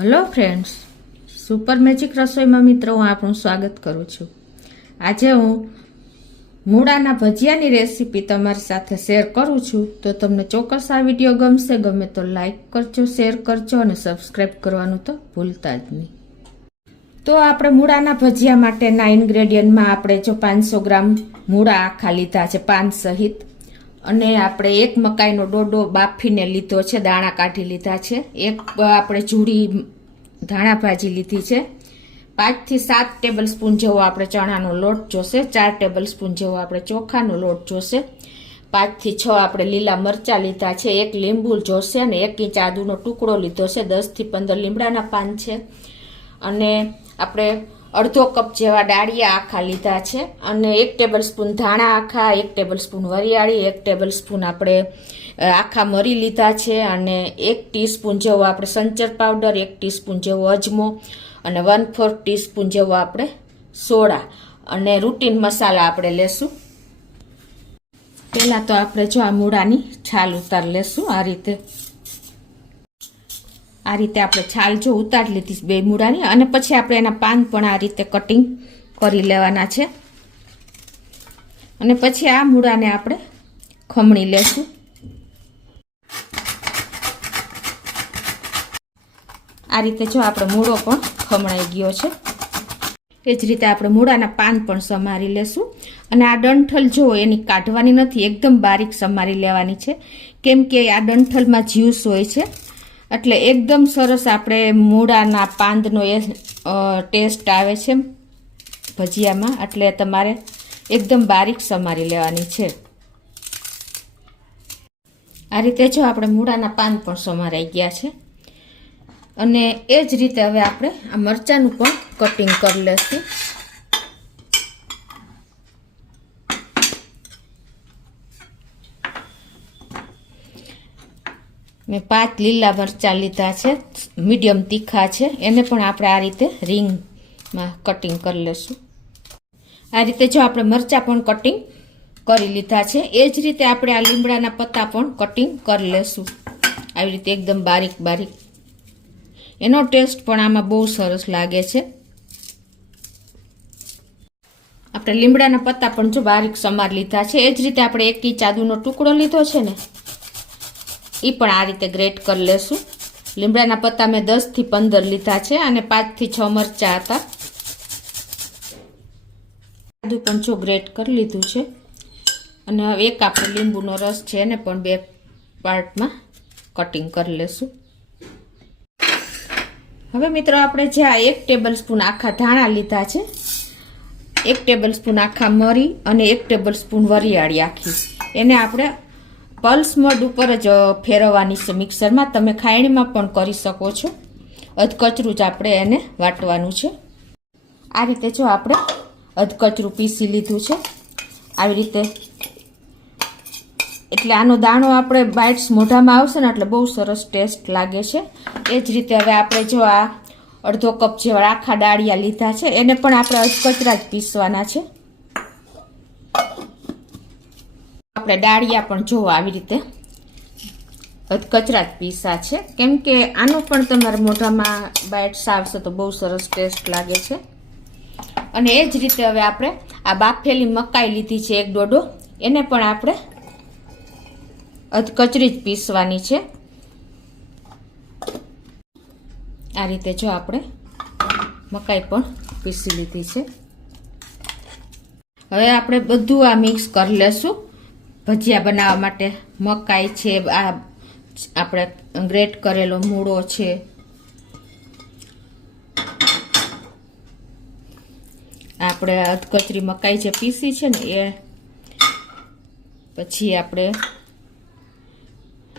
Hello friends, super magic રસોઈમાં મિત્રો હું આપનું સ્વાગત કરું છું। આજે હું મૂળાના ભજીયાની રેસીપી તમારી સાથે શેર કરું છું। તો તમને ચોક્કસ આ વિડીયો ગમશે। ગમે તો લાઈક કરજો, શેર કરજો અને સબસ્ક્રાઈબ કરવાનું તો ભૂલતા જ નહીં। તો આપણે મૂળાના ભજીયા માટેના ઇન્ગ્રેડિયન્ટમાં આપણે જો 500 ગ્રામ મૂળા આખા લીધા છે પાન સહિત, અને આપણે એક મકાઈનો ડોડો બાફીને લીધો છે, દાણા કાઢી લીધા છે। એક આપણે જુડી ધાણા ભાજી લીધી છે। 5 થી 7 ટેબલ સ્પૂન જેવો આપણે ચણાનો લોટ જોશે। 4 ટેબલ સ્પૂન જેવો આપણે ચોખાનો લોટ જોશે। 5 થી 6 આપણે લીલા મરચાં લીધા છે। 1 લીંબુ જોશે અને 1 ઇંચ આદુનો ટુકડો લીધો છે। 10 થી 15 લીમડાના પાન છે અને આપણે અડધો કપ જેવા ડાળિયા આખા લીધા છે અને 1 ટેબલ સ્પૂન ધાણા આખા, 1 ટેબલ સ્પૂન વરિયાળી, 1 ટેબલ સ્પૂન આપણે આખા મરી લીધા છે અને 1 ટીસ્પૂન જેવો આપણે સંચર પાવડર, 1 ટીસ્પૂન જેવો અજમો અને 1/4 ટીસ્પૂન જેવો આપણે સોડા અને રૂટીન મસાલા આપણે લેશું। પહેલાં તો આપણે જો આ મૂળાની છાલ ઉતાર લેશું। આ રીતે આપણે છાલ જો ઉતારી લીધી 2 મૂળાની, અને પછી આપણે એના પાન પણ આ રીતે કટિંગ કરી લેવાના છે અને પછી આ મૂળાને આપણે ખમણી લેશું। આ રીતે જો આપણે મૂળો પણ ખમણાઈ ગયો છે। એ જ રીતે આપણે મૂળાના પાન પણ સમારી લેશું અને આ ડંઠલ જો એની કાઢવાની નથી, એકદમ બારીક સમારી લેવાની છે, કેમ કે આ ડંઠલમાં જ્યુસ હોય છે એટલે એકદમ સરસ આપણે મૂળાના પાંદનો એ ટેસ્ટ આવે છે ભજીયામાં, એટલે તમારે એકદમ બારીક સમારી લેવાની છે। આ રીતે જો આપણે મૂળાના પાન પણ સમારાઈ ગયા છે અને એ જ રીતે હવે આપણે આ મરચાંનું પણ કટિંગ કરી લેશું। મેં 5 લીલા મરચાં લીધા છે, મીડિયમ તીખા છે, એને પણ આપણે આ રીતે રીંગમાં કટિંગ કરી લેશું। આ રીતે જો આપણે મરચાં પણ કટિંગ કરી લીધા છે, એ જ રીતે આપણે આ લીમડાના પત્તા પણ કટિંગ કરી લેશું આવી રીતે એકદમ બારીક બારીક। એનો ટેસ્ટ પણ આમાં બહુ સરસ લાગે છે। આપણે લીમડાના પત્તા પણ જો બારીક સમાર લીધા છે। એ જ રીતે આપણે 1 ઇંચ આદુનો ટુકડો લીધો છે ને, એ પણ આ રીતે ગ્રેટ કરી લેશું। લીમડાના પત્તા મેં 10 થી 15 લીધા છે અને 5 થી 6 મરચાં હતા। આદુ પણ જો ગ્રેટ કરી લીધું છે અને હવે એક આપણે લીંબુનો રસ છે એને પણ 2 પાર્ટમાં કટિંગ કરી લેશું। હવે મિત્રો આપણે જે આ 1 ટેબલ સ્પૂન આખા ધાણા લીધા છે, 1 ટેબલ સ્પૂન આખા મરી અને 1 ટેબલ સ્પૂન વરિયાળી આખી, એને આપણે પલ્સ મોડ ઉપર જ ફેરવવાની છે મિક્સરમાં। તમે ખાયણીમાં પણ કરી શકો છો, અધકચરું જ આપણે એને વાટવાનું છે। આ રીતે જો આપણે અધકચરું પીસી લીધું છે આવી રીતે, એટલે આનો દાણો આપણે બાઇટ્સ મોઢામાં આવશે ને એટલે બહુ સરસ ટેસ્ટ લાગે છે। એ જ રીતે હવે આપણે જો આ અડધો કપ જેવા આખા ડાળિયા લીધા છે, એને પણ આપણે અધકચરા જ પીસવાના છે। આપણે ડાળિયા પણ જો આવી રીતે અધકચરા જ પીસા છે, કેમ કે આનું પણ તમારા મોઢામાં બાઇટ્સ આવશે તો બહુ સરસ ટેસ્ટ લાગે છે। અને એ જ રીતે હવે આપણે આ બાફેલી મકાઈ લીધી છે 1 ડોડો, એને પણ આપણે અધકચરી જ પીસવાની છે। આ રીતે જો આપણે મકાઈ પણ પીસી લીધી છે। હવે આપણે બધું આ મિક્સ કરી લેશું ભજીયા બનાવવા માટે। મકાઈ છે, આ આપણે ગ્રેટ કરેલો મૂળો છે, આપણે અધકચરી મકાઈ જે પીસી છે ને એ, પછી આપણે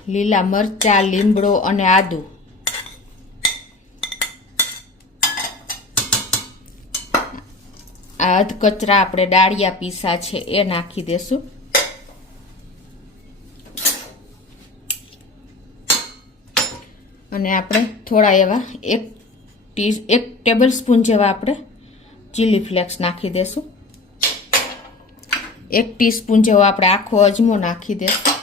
લીલા મરચાં, લીમડો અને આદુ, આ અધકચરા આપણે ડાળિયા પીસા છે એ નાખી દેશું। અને આપણે થોડા એવા 1 ટેબલ સ્પૂન જેવા આપણે ચીલી ફ્લેક્સ નાખી દેશું। 1 ટીસ્પૂન જેવો આપણે આખો અજમો નાખી દેશું।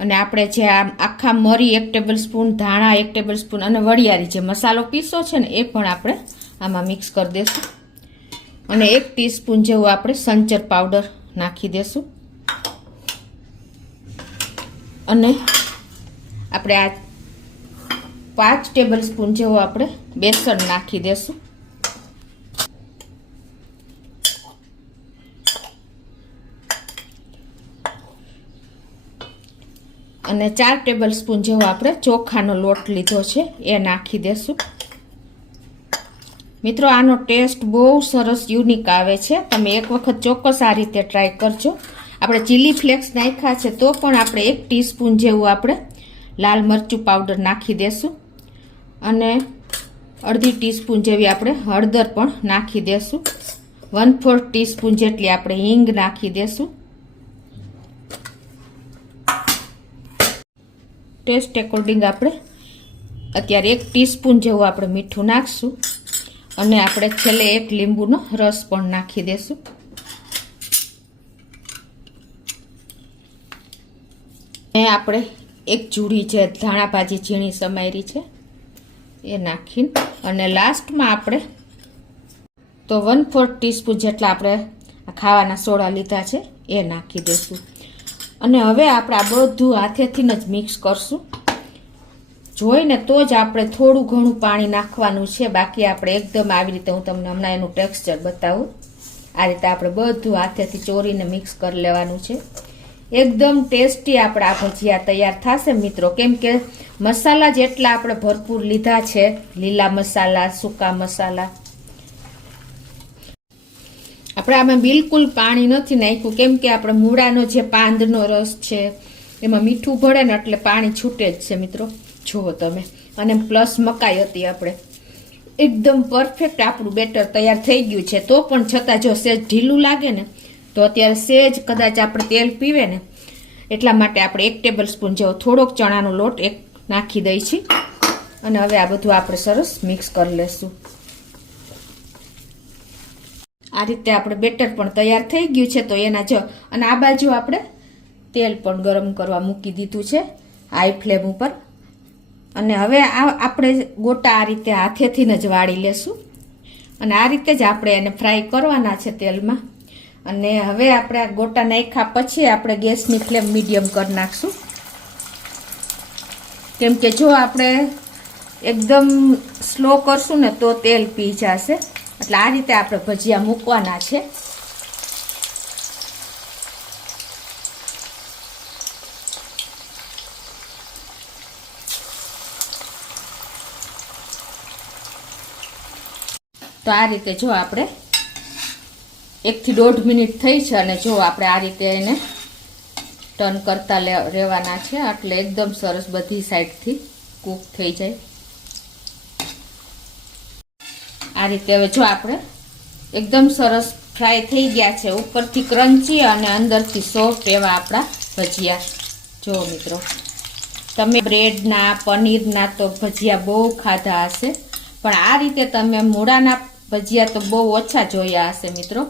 અને આપણે જે આ આખા મરી 1 ટેબલ સ્પૂન, ધાણા 1 ટેબલ સ્પૂન અને વરિયાળી જે મસાલો પીસો છે ને એ પણ આપણે આમાં મિક્સ કરી દઈશું. અને 1 ટીસ્પૂન જેવું આપણે સંચર પાવડર નાખી દઈશું. અને આપણે આ 5 ટેબલ સ્પૂન જેવું આપણે બેસન નાખી દઈશું. અને 4 ટેબલ સ્પૂન જેવો આપણે ચોખાનો લોટ લીધો છે એ નાખી દેશું. મિત્રો આનો ટેસ્ટ બહુ સરસ યુનિક આવે છે. તમે એક વખત ચોક્કસ આ રીતે ટ્રાય કરજો. આપણે ચીલી ફ્લેક્સ નાખ્યા છે તો પણ આપણે 1 ટીસ્પૂન જેવું આપણે લાલ મરચું પાવડર નાખી દેશું. અને અડધી ટીસ્પૂન જેવી આપણે હળદર પણ નાખી દેશું. 1/4 ટીસ્પૂન જેટલી આપણે હિંગ નાખી દેશું. ટેસ્ટ એકોર્ડિંગ આપણે અત્યારે 1 ટીસ્પૂન જેવું આપણે મીઠું નાખશું. અને આપણે છેલ્લે 1 લીંબુનો રસ પણ નાખી દેશું. અને આપણે 1 જુડી જે ધાણા ભાજી ઝીણી સમારી છે એ નાખીને અને લાસ્ટમાં આપણે તો 1/4 ટીસ્પૂન જેટલા આપણે ખાવાના સોડા લીધા છે એ નાખી દઈશું. અને હવે આપણે આ બધું હાથેથી જ મિક્સ કરશું. જોઈને તો જ આપણે થોડું ઘણું પાણી નાખવાનું છે. બાકી આપણે એકદમ આવી રીતે, હું તમને હમણાં એનું ટેક્સચર બતાવું, આ રીતે આપણે બધું હાથેથી ચોરીને મિક્સ કરી લેવાનું છે. એકદમ ટેસ્ટી આપણા ભજીયા તૈયાર થશે મિત્રો. કેમ કે મસાલા જેટલા આપણે ભરપૂર લીધા છે, લીલા મસાલા, સૂકા મસાલા. આપણે આમાં બિલકુલ પાણી નથી નાખ્યું. કેમ કે આપણે મૂળાનો જે પાંદનો રસ છે એમાં મીઠું ભળે ને એટલે પાણી છૂટે જ છે મિત્રો. જુઓ તમે. અને પ્લસ મકાઈ હતી આપણે. એકદમ પરફેક્ટ આપણું બેટર તૈયાર થઈ ગયું છે. તો પણ છતાં જો સેજ ઢીલું લાગે ને તો અત્યારે સેજ કદાચ આપણે તેલ પીવે ને એટલા માટે આપણે 1 ટેબલ સ્પૂન જેવો થોડોક ચણાનો લોટ નાખી દઈ છીએ. અને હવે આ બધું આપણે સરસ મિક્સ કરી લેશું. આ રીતે આપણે બેટર પણ તૈયાર થઈ ગયું છે. તો એના જો અને આ બાજુ આપણે તેલ પણ ગરમ કરવા મૂકી દીધું છે હાઈ ફ્લેમ ઉપર. અને હવે આપણે ગોટા આ રીતે હાથેથી જ વાળી લેશું. અને આ રીતે જ આપણે એને ફ્રાય કરવાના છે તેલમાં. અને હવે આપણે આ ગોટા નાખ્યા પછી આપણે ગેસની ફ્લેમ મીડિયમ કરી નાખશું. કેમ કે જો આપણે એકદમ સ્લો કરશું ને તો તેલ પી જશે. એટલે આ રીતે આપણે ભજીયા મૂકવાના છે. તો આ રીતે જો આપણે 1 થી 1.5 મિનિટ થઈ છે. અને જો આપણે આ રીતે એને ટર્ન કરતા રહેવાના છે. એટલે એકદમ સરસ બધી સાઈડથી કૂક થઈ જાય. આ રીતે હવે જો આપણે એકદમ સરસ ફ્રાય થઈ ગયા છે. ઉપરથી ક્રન્ચી અને અંદરથી સોફ્ટ એવા આપણા ભજીયા. જો મિત્રો તમે બ્રેડના, પનીરના તો ભજીયા બહુ ખાધા હશે, પણ આ રીતે તમે મૂળાના ભજીયા તો બહુ ઓછા જોયા હશે મિત્રો.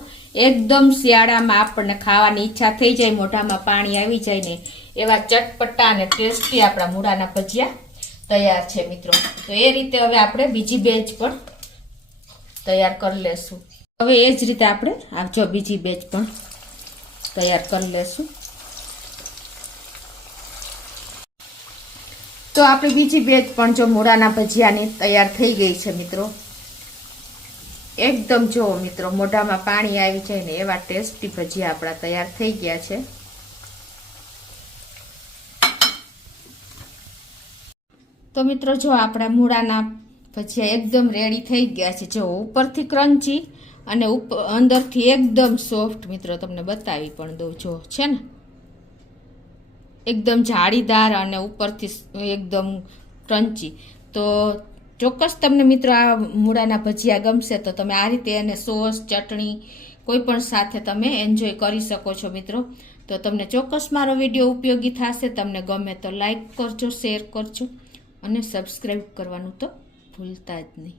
એકદમ શિયાળામાં આપણને ખાવાની ઈચ્છા થઈ જાય, મોઢામાં પાણી આવી જાય ને એવા ચટપટા અને ટેસ્ટી આપણા મૂળાના ભજીયા તૈયાર છે મિત્રો. તો એ રીતે હવે આપણે બીજી બેચ પણ તૈયાર કરી લેશું. હવે એ જ રીતે આપણે જો બીજી બેચ પણ તૈયાર કરી લેશું. તો આપણી બીજી બેચ પણ જો મૂળાના ભજીયાની તૈયાર થઈ ગઈ છે મિત્રો. એકદમ જો મિત્રો મોઢામાં પાણી આવી જાય ને એવા ટેસ્ટી ભજીયા આપણા તૈયાર થઈ ગયા છે. તો મિત્રો જો આપણા મૂળાના ભજીયા એકદમ રેડી થઈ ગયા છે. જો ઉપરથી ક્રન્ચી અને અંદરથી એકદમ સોફ્ટ. મિત્રો તમને બતાવી પણ દઉં. જો છે ને એકદમ જાળીદાર અને ઉપરથી એકદમ ક્રન્ચી. તો ચોક્કસ તમને મિત્રો આ મૂળાના ભજીયા ગમશે. તો તમે આ રીતે એને સોસ, ચટણી કોઈ પણ સાથે તમે એન્જોય કરી શકો છો મિત્રો. તો તમને ચોક્કસ મારો વિડીયો ઉપયોગી થશે. તમને ગમે તો લાઈક કરજો, શેર કરજો અને સબસ્ક્રાઈબ કરવાનું તો ભૂલતા જ નહીં.